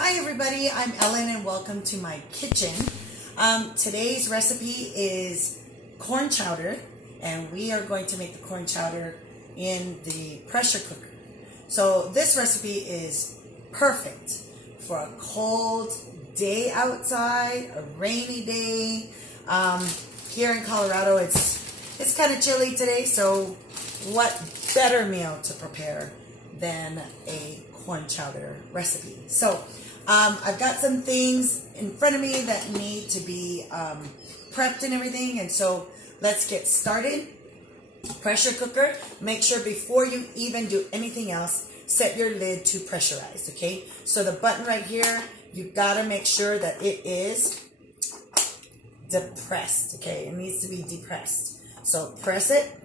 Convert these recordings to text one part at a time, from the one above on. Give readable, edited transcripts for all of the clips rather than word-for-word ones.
Hi everybody, I'm Ellen and welcome to my kitchen. Today's recipe is corn chowder, and we are going to make the corn chowder in the pressure cooker. So this recipe is perfect for a cold day outside, a rainy day. Here in Colorado it's kind of chilly today, so what better meal to prepare than a corn chowder recipe. So I've got some things in front of me that need to be prepped and everything, and so let's get started. Pressure cooker, make sure before you even do anything else, set your lid to pressurized, okay? So the button right here, you gotta make sure that it is depressed, okay? It needs to be depressed. So press it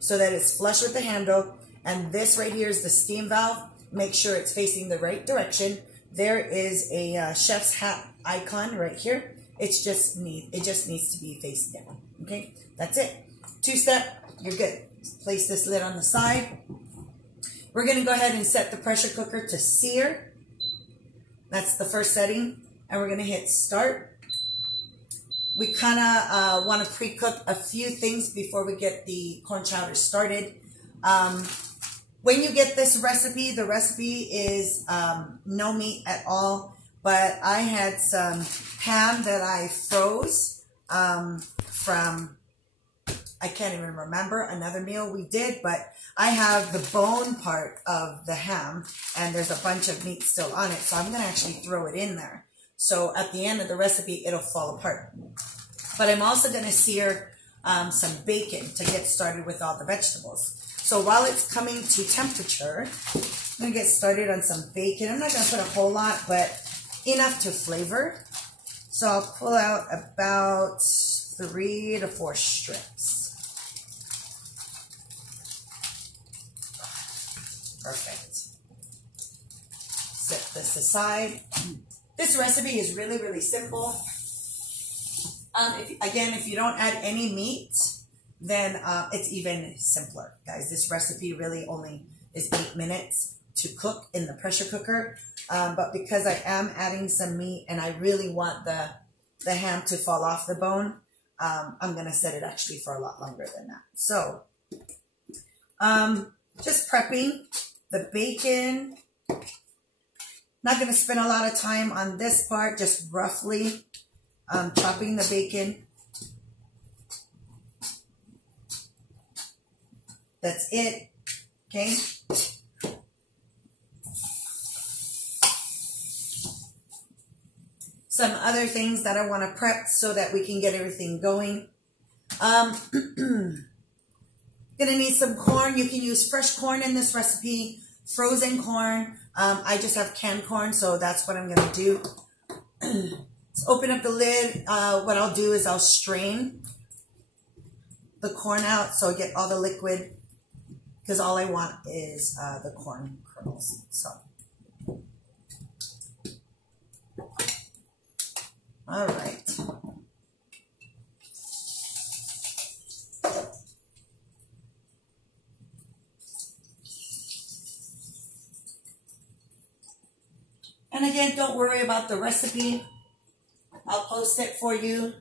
so that it's flush with the handle, and this right here is the steam valve. Make sure it's facing the right direction. There is a chef's hat icon right here. It just needs to be face down. Okay, that's it. Two-step, you're good. Place this lid on the side. We're going to go ahead and set the pressure cooker to sear. That's the first setting, and we're going to hit start. We kind of want to pre-cook a few things before we get the corn chowder started. When you get this recipe, the recipe is no meat at all, but I had some ham that I froze from, I can't even remember, another meal we did, but I have the bone part of the ham, and there's a bunch of meat still on it, so I'm going to actually throw it in there. So at the end of the recipe, it'll fall apart. But I'm also going to sear some bacon to get started with all the vegetables. So while it's coming to temperature, I'm going to get started on some bacon. I'm not going to put a whole lot, but enough to flavor. So I'll pull out about 3 to 4 strips. Perfect. Set this aside. This recipe is really, really simple. If you don't add any meat, then it's even simpler, guys. This recipe really only is 8 minutes to cook in the pressure cooker. But because I am adding some meat and I really want the ham to fall off the bone, I'm going to set it actually for a lot longer than that. So just prepping the bacon. Not going to spend a lot of time on this part, just roughly chopping the bacon. That's it, okay? Some other things that I want to prep so that we can get everything going. Gonna need some corn. You can use fresh corn in this recipe, frozen corn. I just have canned corn, so that's what I'm gonna do. Let's open up the lid. What I'll do is I'll strain the corn out so I get all the liquid, because all I want is the corn kernels. So, all right. And again, don't worry about the recipe. I'll post it for you.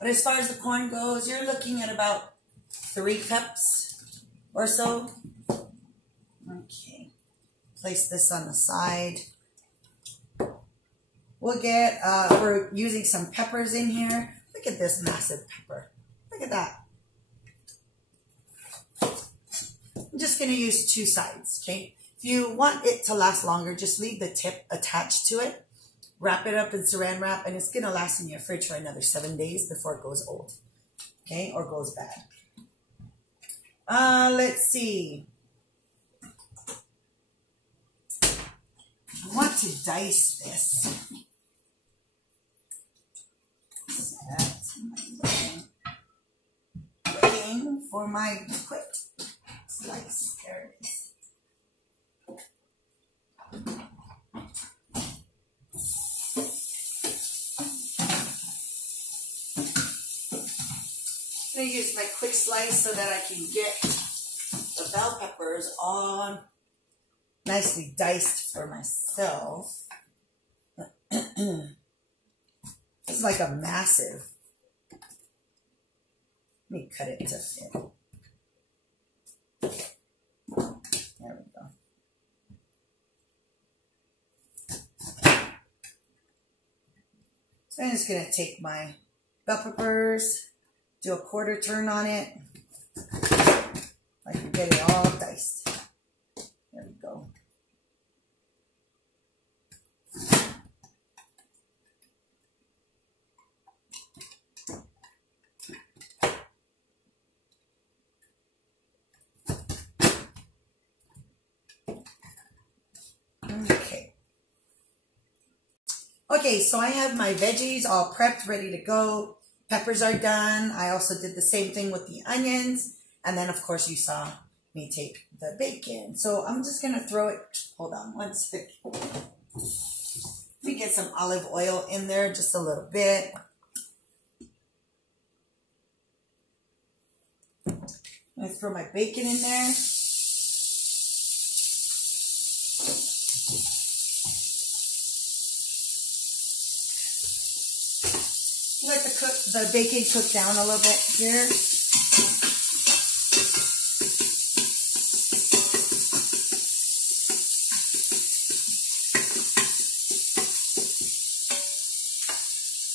But as far as the corn goes, you're looking at about 3 cups or so. Okay, place this on the side. We'll get, we're using some peppers in here. Look at this massive pepper. Look at that. I'm just going to use 2 sides, okay? If you want it to last longer, just leave the tip attached to it. Wrap it up in saran wrap, and it's going to last in your fridge for another 7 days before it goes old, okay, or goes bad. Let's see. I want to dice this. Looking for my quick slice. There it is. I'm going to use my quick slice so that I can get the bell peppers on nicely diced for myself. It's like a massive. Let me cut it to fit. There we go. So I'm just going to take my bell peppers, do a quarter turn on it. I can get it all diced. There we go. Okay, so I have my veggies all prepped, ready to go. Peppers are done. I also did the same thing with the onions. And then, of course, you saw me take the bacon. So I'm just going to throw it. Hold on one second. Let me get some olive oil in there, just a little bit. I'm going to throw my bacon in there. Let the bacon cook down a little bit here.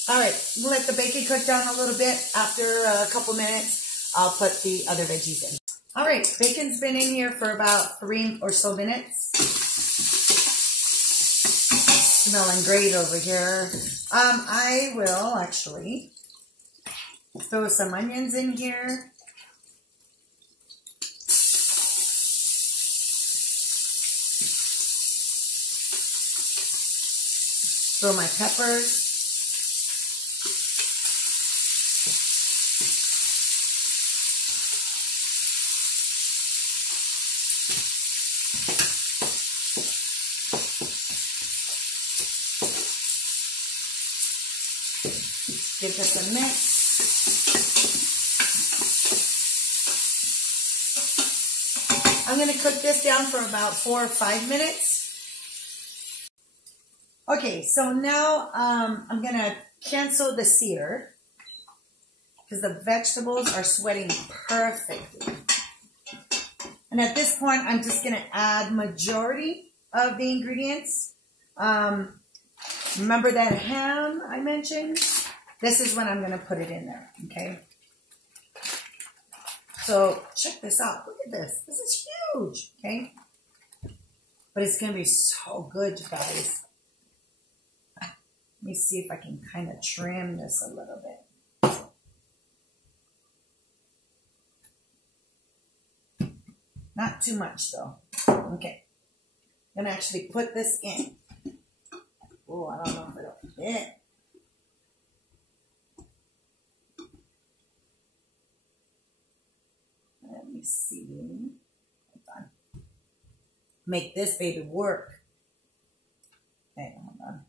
All right, we'll let the bacon cook down a little bit. After a couple minutes, I'll put the other veggies in. All right, bacon's been in here for about 3 or so minutes. Smelling great over here. I will actually throw some onions in here. Throw my peppers. Give this a mix. I'm going to cook this down for about 4 or 5 minutes. Okay, so now I'm going to cancel the sear because the vegetables are sweating perfectly. And at this point, I'm just going to add majority of the ingredients. Remember that ham I mentioned? This is when I'm going to put it in there, okay? So check this out. Look at this. This is huge, okay? But it's going to be so good, you guys. Let me see if I can kind of trim this a little bit. Not too much, though. Okay. I'm going to actually put this in. Oh, I don't know if it'll fit. Let me see. Hold on. Make this baby work. Okay, hold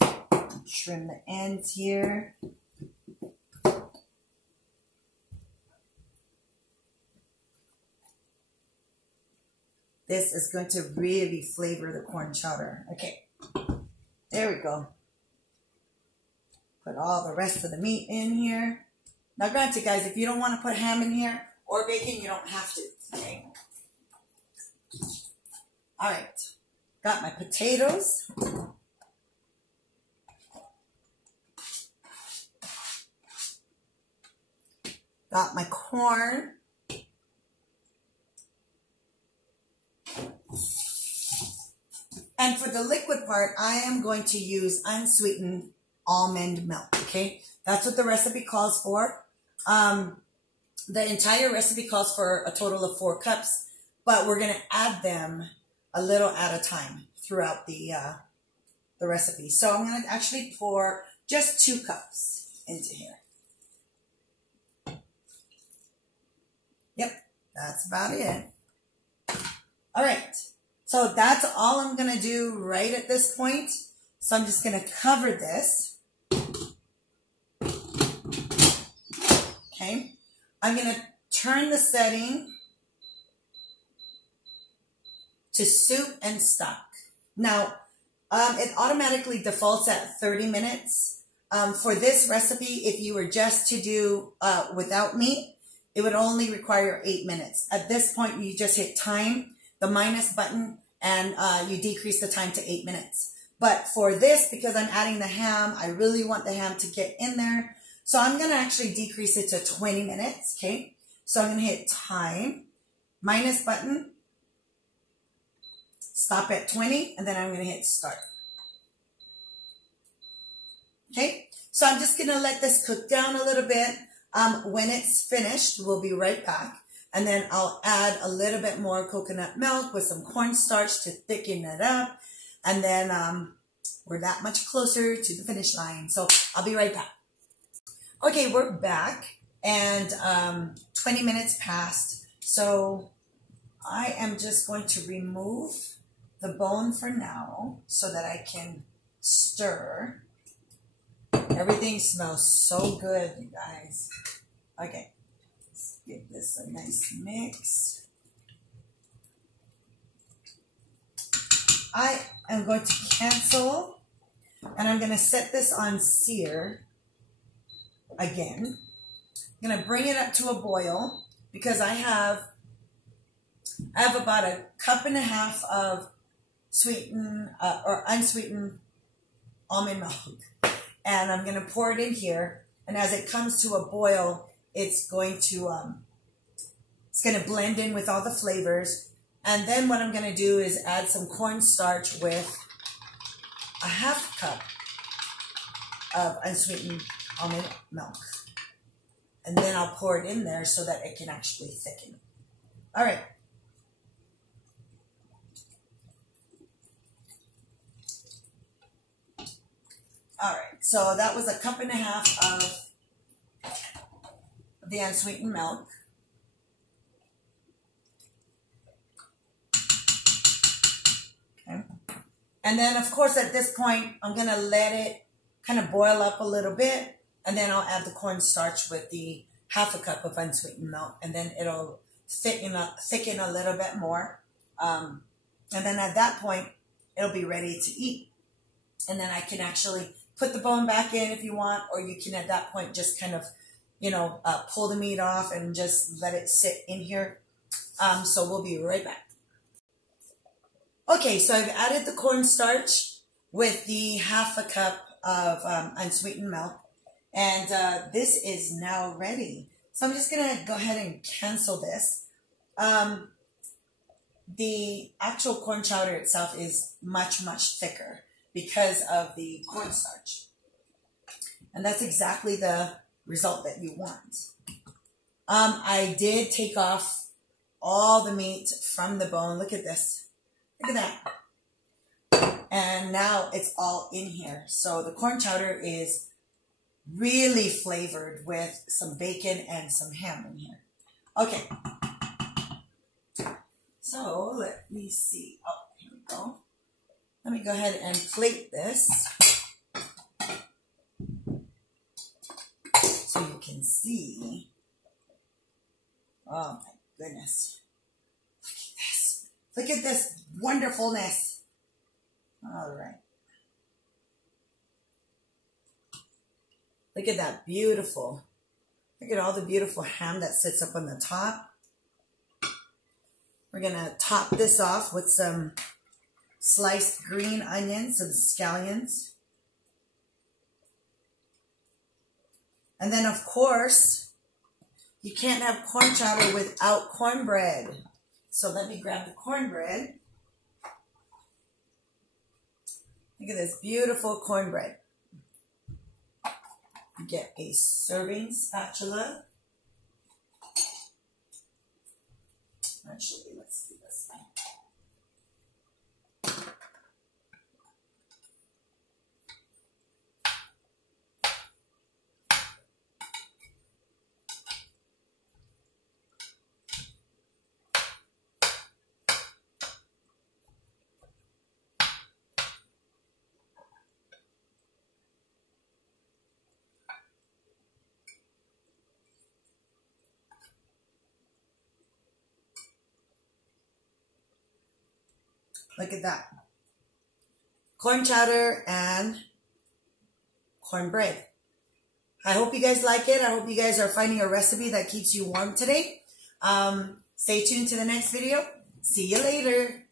on. Trim the ends here. This is going to really flavor the corn chowder. Okay, there we go. Put all the rest of the meat in here. Now, granted, guys, if you don't want to put ham in here or bacon, you don't have to, okay? All right. Got my potatoes. Got my corn. And for the liquid part, I am going to use unsweetened almond milk, okay? That's what the recipe calls for. The entire recipe calls for a total of 4 cups, but we're going to add them a little at a time throughout the recipe. So I'm going to actually pour just 2 cups into here. Yep, that's about it. All right, so that's all I'm going to do right at this point. So I'm just going to cover this. Okay, I'm going to turn the setting to soup and stock. Now, it automatically defaults at 30 minutes. For this recipe, if you were just to do without meat, it would only require 8 minutes. At this point, you just hit time, the minus button, and you decrease the time to 8 minutes. But for this, because I'm adding the ham, I really want the ham to get in there. So I'm going to actually decrease it to 20 minutes, okay? So I'm going to hit time, minus button, stop at 20, and then I'm going to hit start. Okay, so I'm just going to let this cook down a little bit. When it's finished, we'll be right back. And then I'll add a little bit more coconut milk with some cornstarch to thicken it up. And then we're that much closer to the finish line. So I'll be right back. Okay, we're back. And 20 minutes passed. So I am just going to remove the bone for now so that I can stir. Everything smells so good, you guys. Okay, let's give this a nice mix. I am going to cancel, and I'm going to set this on sear again. I'm going to bring it up to a boil because I have about a cup and a half of sweetened or unsweetened almond milk. And I'm going to pour it in here. And as it comes to a boil, it's going to blend in with all the flavors. And then what I'm going to do is add some cornstarch with a half cup of unsweetened almond milk. And then I'll pour it in there so that it can actually thicken. All right. All right, so that was a cup and a half of the unsweetened milk. Okay. And then, of course, at this point, I'm going to let it kind of boil up a little bit, and then I'll add the cornstarch with the half a cup of unsweetened milk, and then it'll thicken a little bit more. And then at that point, it'll be ready to eat. And then I can actually put the bone back in if you want, or you can at that point just kind of, pull the meat off and just let it sit in here. So we'll be right back. Okay, so I've added the cornstarch with the half a cup of unsweetened milk, and this is now ready. So I'm just going to go ahead and cancel this. The actual corn chowder itself is much, much thicker because of the cornstarch. And that's exactly the result that you want. I did take off all the meat from the bone. Look at this. Look at that. And now it's all in here. So the corn chowder is really flavored with some bacon and some ham in here. Okay. So let me see. Oh, here we go. Let me go ahead and plate this so you can see. Oh my goodness. Look at this. Look at this wonderfulness. All right. Look at that beautiful. Look at all the beautiful ham that sits up on the top. We're going to top this off with some sliced green onions, some scallions. And then, of course, you can't have corn chowder without cornbread. So let me grab the cornbread. Look at this beautiful cornbread. Get a serving spatula. Actually, let's do this one. Look at that. Corn chowder and cornbread. I hope you guys like it. I hope you guys are finding a recipe that keeps you warm today. Stay tuned to the next video. See you later.